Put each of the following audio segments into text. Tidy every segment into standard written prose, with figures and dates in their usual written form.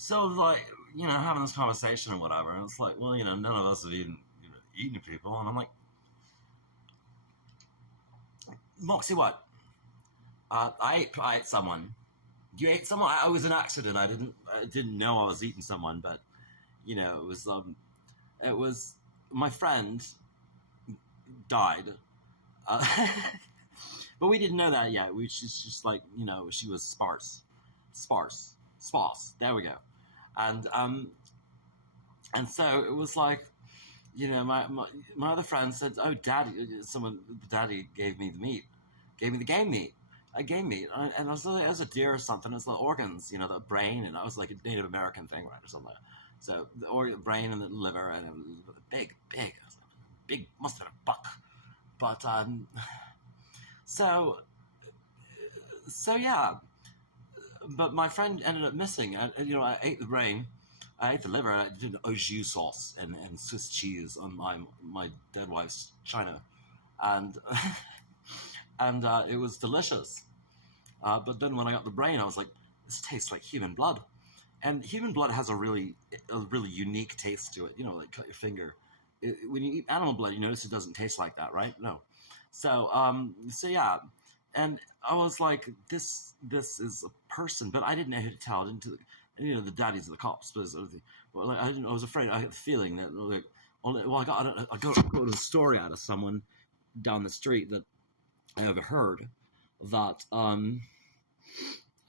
So like, having this conversation or whatever, and it's like, well, none of us have eaten people, and I'm like, Moxie, what? I ate someone. You ate someone? I was an accident. I didn't know I was eating someone, but it was my friend died. But we didn't know that yet. She's just like, she was sparse. There we go. And and so it was like, my other friend said, "Oh, daddy gave me the meat, gave me the game meat, game meat," and I was like, it was a deer or something. It's the organs, the brain, and I was like a Native American thing, right, or something. So the brain and the liver, and it was big. It was big, must have been a buck. But so yeah. But my friend ended up missing. I ate the brain, I ate the liver. I did au jus sauce and Swiss cheese on my dead wife's china, and and it was delicious. But then when I got the brain, I was like, this tastes like human blood, and human blood has a really unique taste to it. Like cut your finger. When you eat animal blood, you notice it doesn't taste like that, right? No. So yeah, and I was like, this is a person, but I didn't know who to tell. I didn't. The daddies of the cops, but like, I didn't. I was afraid. I had the feeling that like, well, I got a story out of someone down the street that I overheard that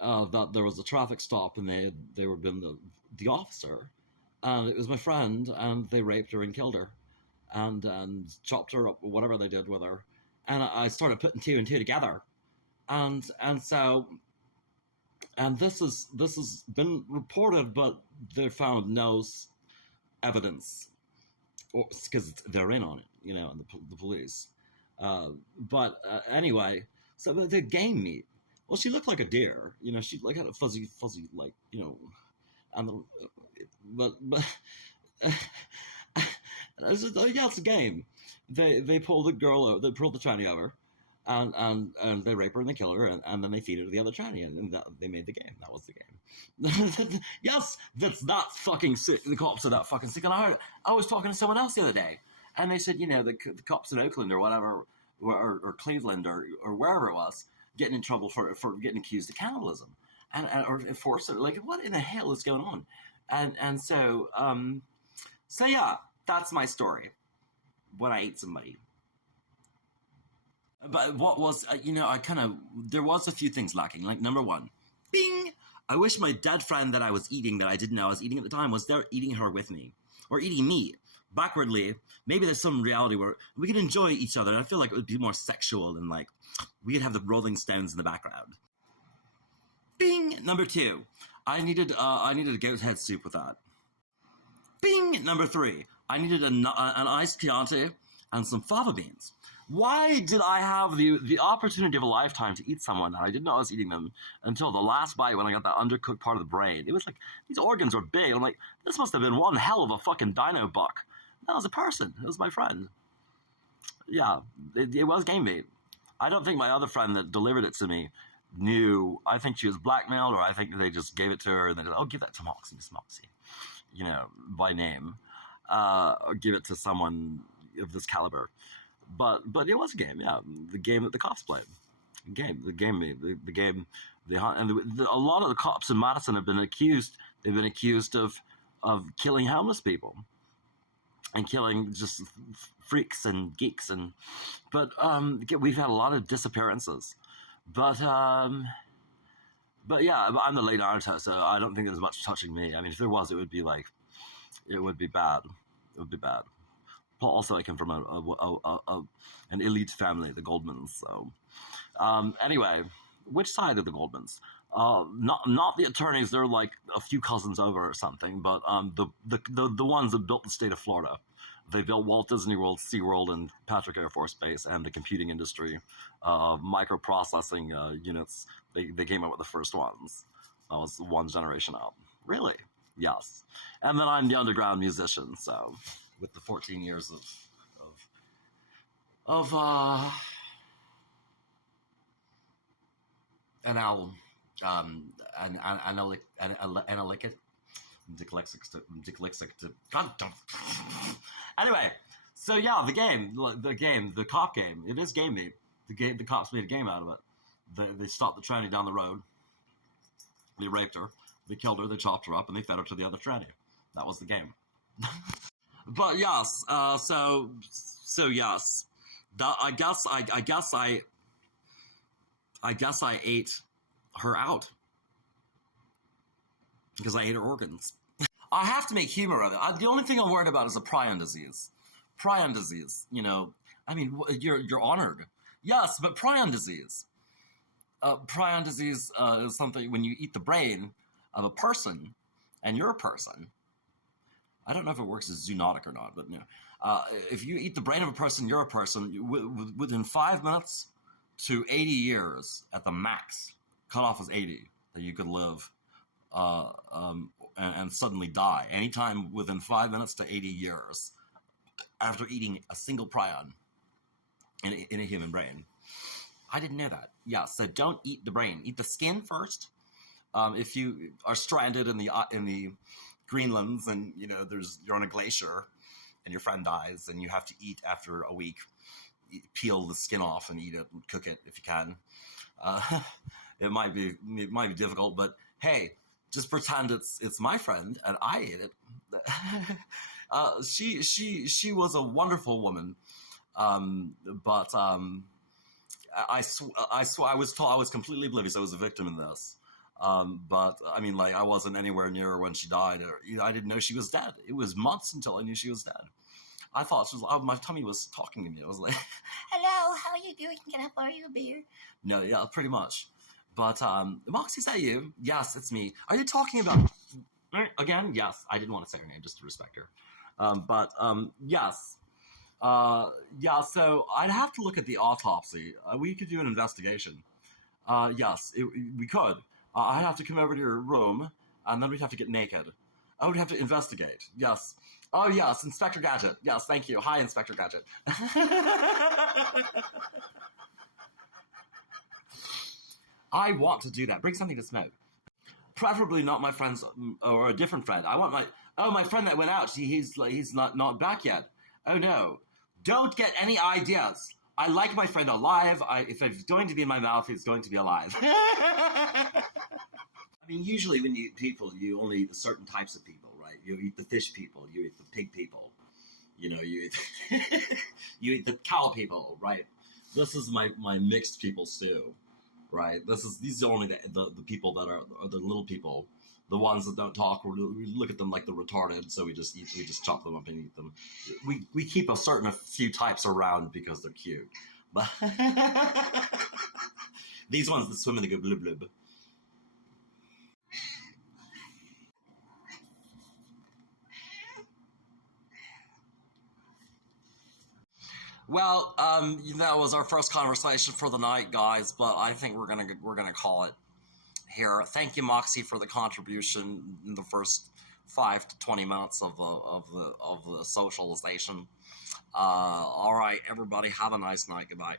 that there was a traffic stop and they were been the officer, and it was my friend, and they raped her and killed her, and chopped her up, whatever they did with her, and I started putting two and two together, and so. And this has been reported, but they found no evidence, because they're in on it, and the police. But anyway, so the game meat. Well, she looked like a deer, She like had a fuzzy, like, and but I said, oh, yeah, it's a game. They pulled the girl over, they pulled the tranny over, and they rape her and they kill her, and then they feed her to the other tranny, and they made the game. That was the game. Yes, that's not fucking sick. The cops are that fucking sick. And I was talking to someone else the other day, and they said, the cops in Oakland or whatever, or Cleveland or wherever it was, getting in trouble for getting accused of cannibalism, and or force it. Like, what in the hell is going on? So yeah, that's my story. When I ate somebody. But what was, there was a few things lacking. Like, number one, bing! I wish my dead friend that I was eating, that I didn't know I was eating at the time, was there eating her with me. Or eating me. Backwardly, maybe there's some reality where we could enjoy each other, and I feel like it would be more sexual, and like, we could have the Rolling Stones in the background. Bing! Number two, I needed a goat head soup with that. Bing! Number three, I needed an iced Chianti and some fava beans. Why did I have the opportunity of a lifetime to eat someone, and I didn't know I was eating them until the last bite when I got that undercooked part of the brain? It was like, these organs were big. I'm like, this must have been one hell of a fucking dino buck. That was a person. It was my friend. Yeah, it was game meat. I don't think my other friend that delivered it to me knew. I think she was blackmailed, or I think they just gave it to her and they said, oh, give that to Moxie, Miss Moxie, by name. Or give it to someone of this caliber. But it was a game, yeah. The game that the cops played. The game, a lot of the cops in Madison have been accused. They've been accused of killing homeless people and killing just freaks and geeks, but we've had a lot of disappearances. But yeah, I'm the late Naruto, so I don't think there's much touching me. I mean, if there was, it would be bad. It would be bad. Also, I come from an elite family, the Goldmans. So, anyway, which side of the Goldmans? Not the attorneys. They're like a few cousins over or something. But the ones that built the state of Florida. They built Walt Disney World, SeaWorld, and Patrick Air Force Base, and the computing industry, microprocessing units. They came up with the first ones. That was one generation out. Really? Yes. And then I'm the underground musician, so with the 14 years of an album, an God damn. Anyway, so yeah, the cop game. It is game made. The cops made a game out of it. They stopped the tranny down the road. They raped her. They killed her. They chopped her up, and they fed her to the other tranny. That was the game. But yes, so yes, I guess I ate her out because I ate her organs. I have to make humor of it. The only thing I'm worried about is a prion disease. Prion disease, you know. I mean, you're honored. Yes, but prion disease. Prion disease is something when you eat the brain of a person, and you're a person. I don't know if it works as zoonotic or not, but you know, if you eat the brain of a person, you're a person. Within 5 minutes to 80 years at the max, cutoff is 80, that you could live and suddenly die. Anytime within 5 minutes to 80 years after eating a single prion in a human brain. I didn't know that. Yeah, so don't eat the brain. Eat the skin first. If you are stranded in the Greenlands and you're on a glacier and your friend dies and you have to eat after a week, peel the skin off and eat it and cook it if you can. It might be difficult, but hey, just pretend it's my friend and I ate it. She was a wonderful woman, but I was completely oblivious. I was a victim in this. But I mean, like, I wasn't anywhere near her when she died. Or, I didn't know she was dead. It was months until I knew she was dead. I thought she was. My tummy was talking to me. I was like, "Hello, how are you doing? Can I borrow you a beer?" No, yeah, pretty much. But Moxie, is that you? Yes, it's me. Are you talking about again? Yes, I didn't want to say her name just to respect her. Yes. Yeah, so I'd have to look at the autopsy. We could do an investigation. Yes, we could. I'd have to come over to your room, and then we'd have to get naked. I would have to investigate. Yes. Oh, yes, Inspector Gadget. Yes, thank you. Hi, Inspector Gadget. I want to do that. Bring something to smoke. Preferably not my friend's or a different friend. I want my friend that went out. He's not back yet. Oh no. Don't get any ideas. I like my friend alive. If it's going to be in my mouth, it's going to be alive. I mean, usually when you eat people, you only eat certain types of people, right? You eat the fish people, you eat the pig people, you eat you eat the cow people, right? This is my mixed people stew, right? These are only the people that are the little people. The ones that don't talk, we look at them like they're retarded, so we just chop them up and eat them. We keep a few types around because they're cute. But these ones that swim in the go blub blub. Well, that was our first conversation for the night, guys. But I think we're gonna call it here. Thank you, Moxie, for the contribution in the first 5 to 20 minutes of the socialization. All right, everybody, have a nice night. Goodbye.